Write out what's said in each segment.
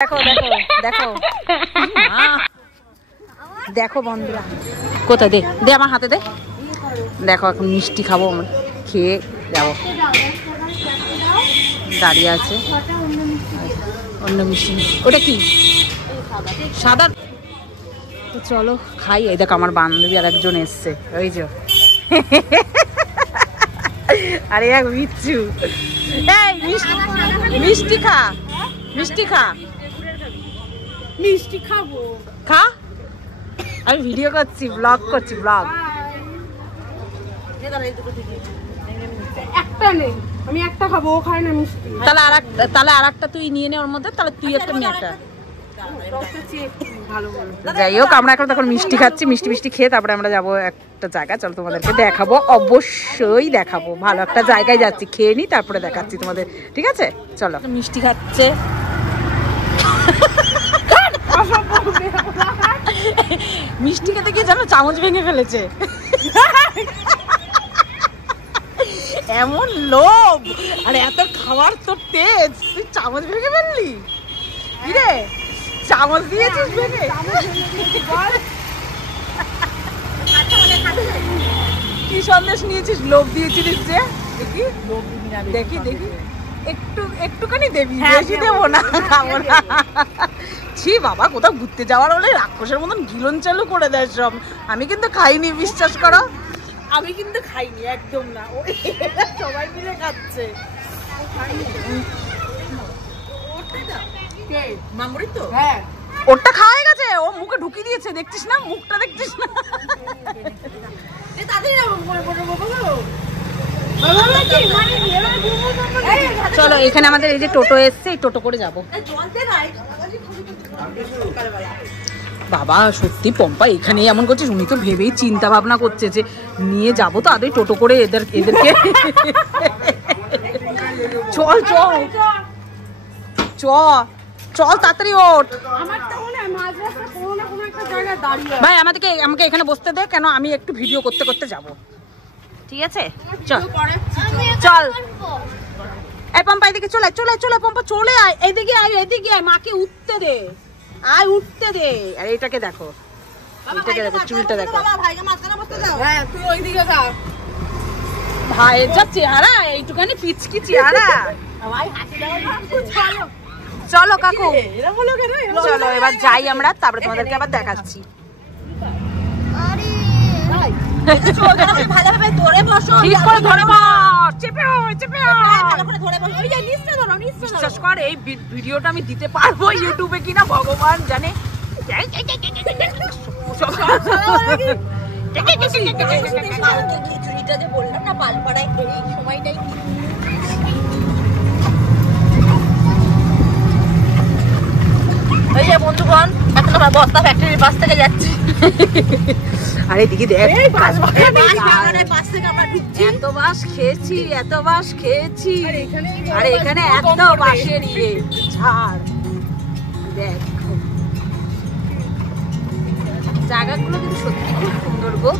দেখো দেখো দেখো দেখো বন্ধুরা, কোথায় দে দে আমার হাতে দে। দেখো এখন মিষ্টি খাবো, আমরা খেয়ে যাবো। দাঁড়িয়ে আছে অন্য মিষ্টি, ওটা কি সাদা? তো চলো খাই। এই দেখো আমার বান্ধবী আর একজন এসছে, ওই যে আরে এক বিচ্ছু। এই মিষ্টি খা, মিষ্টি খা, মিষ্টি খাবো। খা। আমি ভিডিও করছি, ব্লগ করছি, ব্লগ। একটা নেই, আমি একটা খাবো, ও খায় না মিষ্টি। তাহলে আর একটা তুই নিয়ে নে ওর মধ্যে, তাহলে তুই একটা আমি একটা। যাই হোক, আমরা এখন তখন মিষ্টি খাচ্ছি, মিষ্টি খেয়ে তারপরে আমরা যাবো একটা জায়গায়। চলো তোমাদেরকে দেখাবো, অবশ্যই দেখাবো। ভালো একটা জায়গায় যাচ্ছি, খেয়ে নি তারপরে দেখাচ্ছি তোমাদের, ঠিক আছে? চলো। মিষ্টি খাচ্ছে, মিষ্টি খেতে গিয়ে জানো চামচ ভেঙে ফেলেছে। এমন লোভ আর এত খাবার তোর তেজ, তুই চামচ ভেঙে ফেললি? কি রে, চামচ দিয়েছিস ভেঙে? কি সন্দেশ নিয়েছিস? লোভ দিয়েছিলিস যে? দেখি দেখি দেখি, একটুখানি দেবি, বেশি দেবো না, খাবো না। ছি বাবা, কোথাও ঘুরতে যাওয়ার হলে রাক্ষসের মতন গিলন চালু করে দেয় সব। আমি কিন্তু খাইনি, বিশ্বাস করো, আমি কিন্তু খাইনি, একদম না। সবাই মিলে খাচ্ছে। ওরটা খাওয়া গেছে, ও মুখে ঢুকিয়ে দিয়েছে, দেখছিস না? মুখটা দেখছিস না? চলো, এখানে আমাদের এই যে টোটো এসছে, এই টোটো করে যাবো। বাবা সত্যি পম্পা এখানে এমন করছিস, উনি তো ভেবেই চিন্তা ভাবনা করছে যে নিয়ে যাবো তো আদৌ টোটো করে এদেরকে। চল চল চল চল, তাড়াতাড়ি ওঠ ভাই। আমাকে এখানে বসতে দে, কেন আমি একটু ভিডিও করতে করতে যাবো, ঠিক আছে? চল চল। এই পম্পা এদিকে চলে চলে চলে, পম্পা চলে আয়, এইদিকে আয়, এইদিকে আয়, মাকে উঠতে দে, আয় উঠতে দে। আর এটাকে দেখো, এটাকে দেখো, চুলটা দেখো। ভাইয়ের যা চেহারা, এইটুখানি পিচকি চেহারা। চলো কাকু, চলো এবার যাই আমরা, তারপরে তোমাদেরকে আবার দেখাচ্ছি। বিশ্বাস কর, এই ভিডিওটা আমি দিতে পারবো ইউটিউবে কিনা ভগবান জানে। খিচুড়িটা যে বললাম না, পালপাড়ায় এই সময়টাই বন্ধুগণ, এখন আমরা বস্তা ফ্যাক্টরির পাশ থেকে যাচ্ছি। আরে দিকে দেখ, এত বাস খেয়েছি, এত বাস খেয়েছি, আর এখানে এত বাসের ইয়ে ঝাড়। দেখ জায়গাগুলো কিন্তু সত্যি খুব সুন্দর গো।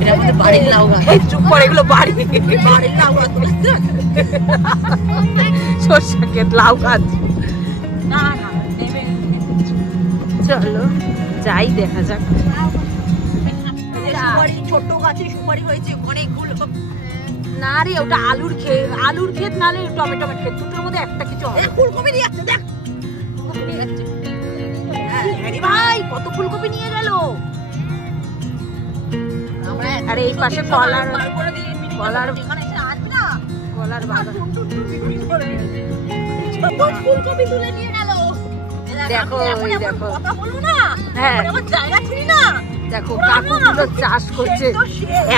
এটা আমাদের বাড়ির লাউ গাছ। চুপ করে, এগুলো বাড়ির লাউ গাছ, সরষে ক্ষেত, লাউ গাছ না না। চলো যাই, দেখা যাক। ছোট গাছে সুপারি হয়েছে অনেকগুলো। না রে, ওটা আলুর ক্ষেত, নালে টমেটো ক্ষেত, দুটোর মধ্যে একটা কিছু হবে। ফুলকপি নিয়ে যাচ্ছে, দেখ ভাই, কত ফুলকপি নিয়ে গেল। আরে এই পাশে কলার বাগান, ফুলকপি তুলে নিয়ে গেল। দেখো দেখো, হ্যাঁ দেখো কাকুগুলো চাষ করছে।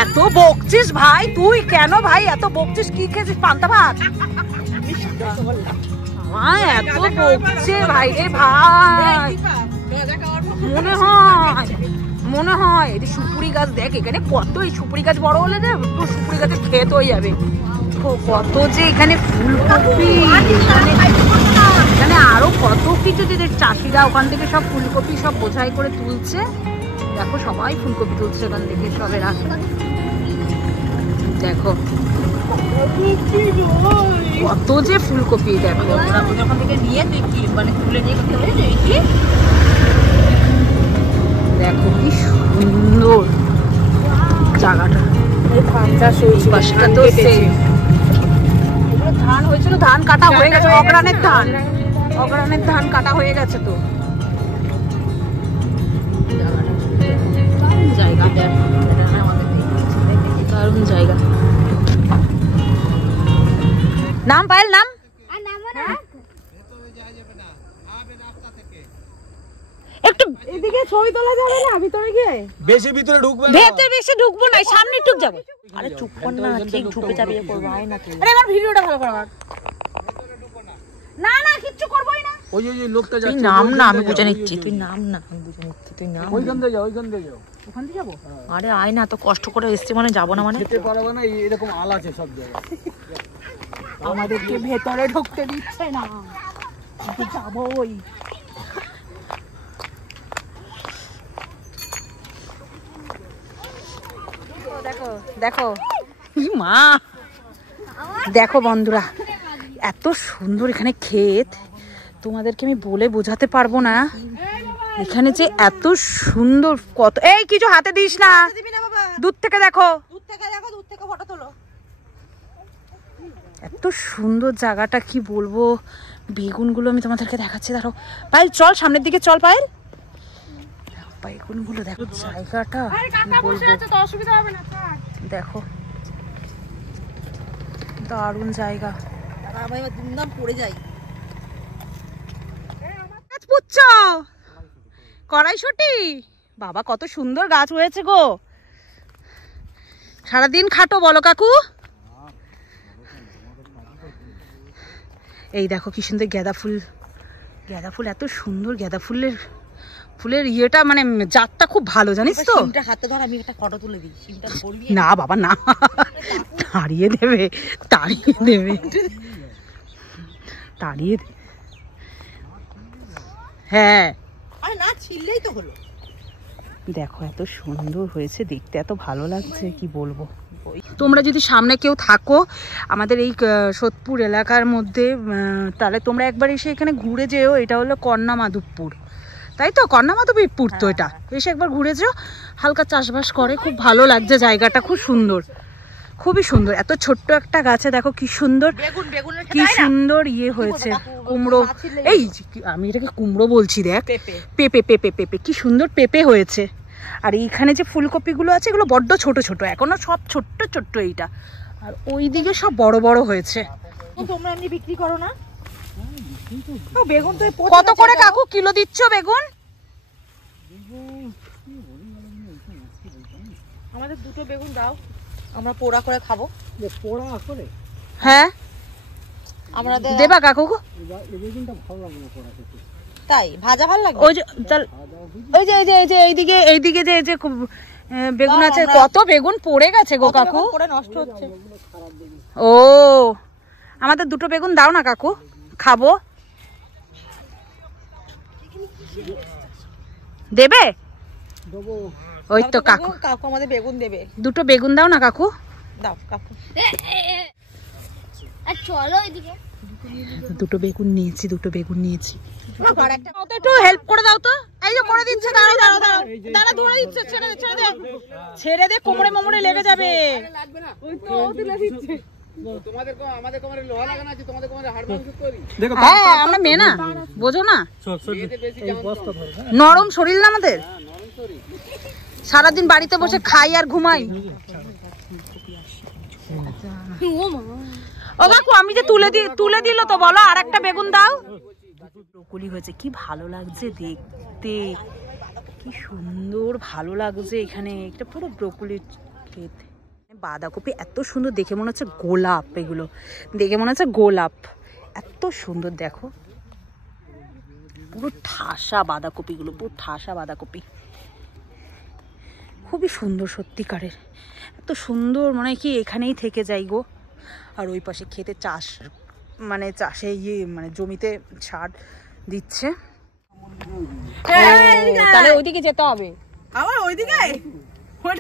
এত বকছিস ভাই তুই, কেন ভাই এত বকছিস? কি খেয়েছিস? পান্তা ভাত? এত বকছে ভাই রে ভাই। মনে হয় এই সুপুরি গাছ, দেখ এখানে কত, এই সুপুরি গাছ বড় হলে না তো সুপুরি গাছের ক্ষেত হয়ে যাবে। কত যে এখানে ফুলকপি, এখানে আরো কত কিছু যে চাষিরা ওখান থেকে সব ফুলকপি সব বোঝাই করে তুলছে। দেখো সবাই ফুলকপি তুলছে এখান থেকে সবেরা, দেখো কত যে ফুলকপি দেখো, ওখান থেকে নিয়ে তুই কি মানে তুলে নিয়ে করতে হবে কি দেখো কি সুন্দর জায়গাটা। পাশটা তো এগুলো ধান হয়েছিল, ধান কাটা হয়ে গেছে, অগ্রানের ধান কাটা হয়ে গেছে তো। জায়গাটা দারুণ জায়গা। নাম পায়েল নাম একটু এদিকে ছবি তোলা যাবে না ভিতরে গিয়ে? বেশি ভিতরে ঢুকবে না, ভেতরে বেশি ঢুকবো না, সামনে টুক যাবো। আরে চুপ কর না, ঠিক ঢুকে যাবে এ করব আয় না তুই। আরে আমার ভিডিওটা ভালো করে না না কিচ্ছু করবোই না। ওই ওই লোকটা তুই যাচ্ছে, নাম না, আমি বুঝে নিচ্ছি, তুই নাম না, আমি বুঝে নিচ্ছি, তুই নাম। ওইখান দিয়ে যাও, ওইখান দিয়ে যাও। ওখান দিয়ে যাবো? আরে আয় না, তো কষ্ট করে এসছি মানে যাবো না মানে। যেতে পারবে না, এরকম আল আছে সব জায়গায়। আমাদেরকে ভেতরে ঢুকতে দিচ্ছে না, যাবোই। দেখো দেখো মা, দেখো বন্ধুরা, এত সুন্দর এখানে ক্ষেত, তোমাদেরকে আমি বলে বোঝাতে পারবো না। এখানে যে এত সুন্দর, কত এই কিছু হাতে দিস না, দূর থেকে দেখো, দূর থেকে ফটো তোলো। এত সুন্দর জায়গাটা, কি বলবো। বেগুনগুলো আমি তোমাদেরকে দেখাচ্ছি, দেখো পায়েল চল সামনের দিকে চল পায়েল, বেগুনগুলো দেখো, জায়গাটা অসুবিধা হবে না, দেখো দারুণ জায়গা। আমি এবার দুমদাম পড়ে যাই। গাছ পুচ্ছ কড়াইশুঁটি, বাবা কত সুন্দর গাছ হয়েছে গো। সারাদিন খাটো বলো কাকু। এই দেখো কি সুন্দর গাঁদা ফুল, গাঁদা ফুল এত সুন্দর, গাঁদা ফুলের ইয়েটা মানে জাতটা খুব ভালো, জানিস তো। সিমটা হাতে ধর, আমি একটা ফটো তুলে দিই, সিমটা ধরবি না বাবা না, তাড়িয়ে দেবে, তাড়িয়ে দেবে, তাড়িয়ে দেবে। হ্যাঁ আরে না, ছিললেই তো হলো। দেখো এত সুন্দর হয়েছে দেখতে, এত ভালো লাগছে কি বলবো। তোমরা যদি সামনে কেউ থাকো আমাদের এই সোদপুর এলাকার মধ্যে, তাহলে তোমরা একবার এসে এখানে ঘুরে যেও। এটা হলো কন্যা মাধবপুর, তাই তো, কন্যা মাধবপুর তো। এটা এসে একবার ঘুরে যেও, হালকা চাষবাস করে, খুব ভালো লাগছে জায়গাটা, খুব সুন্দর, খুবই সুন্দর। এত ছোট্ট একটা গাছে দেখো কি সুন্দর, কি সুন্দর ইয়ে হয়েছে, কুমড়ো। এই আমি এটাকে কুমড়ো বলছি, দেখ পেঁপে, পেঁপে পেঁপে, কি সুন্দর পেঁপে হয়েছে। আর এইখানে যে ফুলকপিগুলো আছে এগুলো বড্ড ছোট ছোট, এখনো সব ছোট্ট ছোট্ট এইটা, আর ওইদিকে সব বড় বড় হয়েছে। তোমরা এমনি বিক্রি করো না? বেগুন তো কত করে কাকু কিলো দিচ্ছ বেগুন? আমাদের দুটো বেগুন দাও, আমরা পোড়া করে খাবো। পোড়া করে? হ্যাঁ আমরা দেবা কাকু? এই বেগুনটা ভালো লাগে না পোড়া খেতে। তাই ভাজা ভালো লাগে? ওই যে ওই যে এই যে এইদিকে যে বেগুন আছে, কত বেগুন পড়ে গেছে গো কাকু, পড়ে নষ্ট হচ্ছে। ও আমাদের দুটো বেগুন দাও না কাকু, খাবো। দেবে? ওই তো কাকু, কাকু আমাদের বেগুন দেবে। দুটো বেগুন দাও না কাকু, দাও কাকু। চলো এদিকে। দুটো বেগুন নিয়েছি, দুটো বেগুন নিয়েছি। একটু হেল্প করে দাও তো। এই যে করে দিচ্ছে, দাঁড়াও দাঁড়াও দাঁড়াও, দাঁড়া ধরে দিচ্ছে, ছেড়ে দে ছেড়ে দে ছেড়ে দে, কোমরে মোমরে লেগে যাবে। হ্যাঁ আমরা মেয়ে না, বোঝো না, নরম শরীর না আমাদের, সারাদিন বাড়িতে বসে খাই আর ঘুমাই। ও কাকু আমি যে তুলে দিল তো, বলো আর একটা বেগুন দাও। ব্রকলি হয়েছে, কি ভালো লাগছে দেখতে, কি সুন্দর ভালো লাগছে। এখানে একটা পুরো ব্রকলির ক্ষেত, বাঁধাকপি এত সুন্দর, দেখে মনে হচ্ছে গোলাপ, এগুলো দেখে মনে হচ্ছে গোলাপ, এত সুন্দর। দেখো পুরো ঠাসা বাঁধাকপিগুলো, পুরো ঠাসা বাঁধাকপি, খুবই সুন্দর সত্যিকারের, এত সুন্দর, মনে হয় কি এখানেই থেকে যাই গো। আর ওই পাশে খেতে চাষ, মানে চাষে ইয়ে মানে জমিতে সার দিচ্ছে, তাহলে ওইদিকে যেতে হবে। আবার ওইদিকে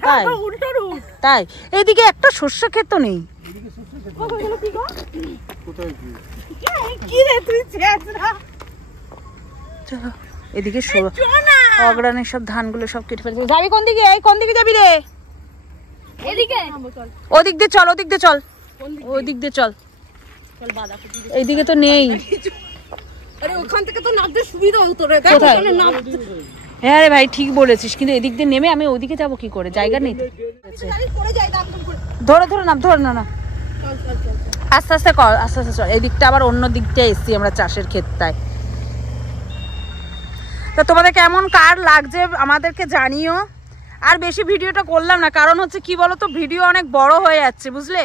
তাই উল্টো রুট তাই এইদিকে একটা শস্য ক্ষেত নেই। কোথায় কি? কি রে তুই ছেঁচড়া চলো এদিকে অগ্রানের সব ধানগুলো সব কেটে ফেলছে। যাবি কোন দিকে? এই কোন দিকে যাবি রে? এদিকে ওদিক দিয়ে চল, ওদিক দিয়ে চল, ওদিক দিয়ে চল। এইদিকে তো নেই। আরে ওখান থেকে তো নামতে সুবিধা হতো রে। কোথায়? নামতে হ্যাঁ রে ভাই ঠিক বলেছিস, কিন্তু এদিক দিয়ে নেমে আমি ওদিকে যাবো কি করে? জায়গা নেই তো। পড়ে যাই দাম করে। ধরে ধরে নাম, ধরে না না, আস্তে আস্তে কর, আস্তে আস্তে চল। এই দিকটা আবার অন্য দিকটা এসছি আমরা, চাষের ক্ষেতটায়। তা তোমাদের কেমন কার লাগছে আমাদেরকে জানিও। আর বেশি ভিডিওটা করলাম না, কারণ হচ্ছে কি বলতো, ভিডিও অনেক বড় হয়ে যাচ্ছে বুঝলে।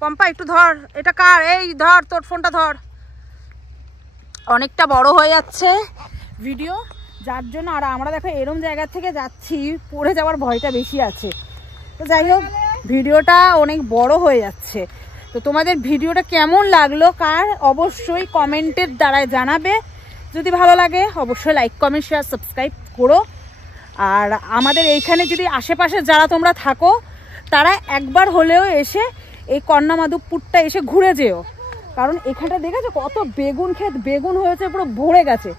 পম্পা একটু ধর, এটা কার? এই ধর, তোর ফোনটা ধর। অনেকটা বড় হয়ে যাচ্ছে ভিডিও, যার জন্য। আর আমরা দেখো এরম জায়গা থেকে যাচ্ছি, পড়ে যাওয়ার ভয়টা বেশি আছে। তো যাই হোক, ভিডিওটা অনেক বড় হয়ে যাচ্ছে। তো তোমাদের ভিডিওটা কেমন লাগলো কার অবশ্যই কমেন্টের দ্বারায় জানাবে। যদি ভালো লাগে অবশ্যই লাইক কমেন্ট শেয়ার সাবস্ক্রাইব করো। আর আমাদের এইখানে যদি আশেপাশে যারা তোমরা থাকো, তারা একবার হলেও এসে এই কন্যামাধবপুরটা এসে ঘুরে যেও। কারণ এখানটা দেখেছো কত বেগুন ক্ষেত, বেগুন হয়েছে পুরো ভরে গেছে।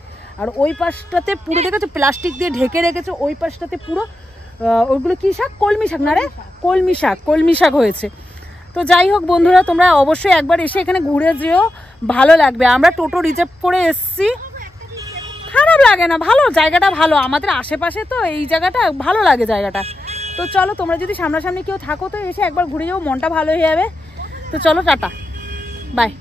আর ওই পাশটাতে পুরো দেখেছো প্লাস্টিক দিয়ে ঢেকে রেখেছে, ওই পাশটাতে পুরো ওইগুলো কী শাক? কলমি শাক না রে, কলমি শাক হয়েছে। তো যাই হোক বন্ধুরা, তোমরা অবশ্যই একবার এসে এখানে ঘুরে যেও, ভালো লাগবে। আমরা টোটো রিজার্ভ করে এসছি, খারাপ লাগে না, ভালো জায়গাটা, ভালো আমাদের আশেপাশে তো এই জায়গাটা ভালো লাগে জায়গাটা। তো চলো, তোমরা যদি সামনাসামনি কেউ থাকো তো এসে একবার ঘুরে যাও, মনটা ভালো হয়ে যাবে। তো চলো, টাটা, বাই।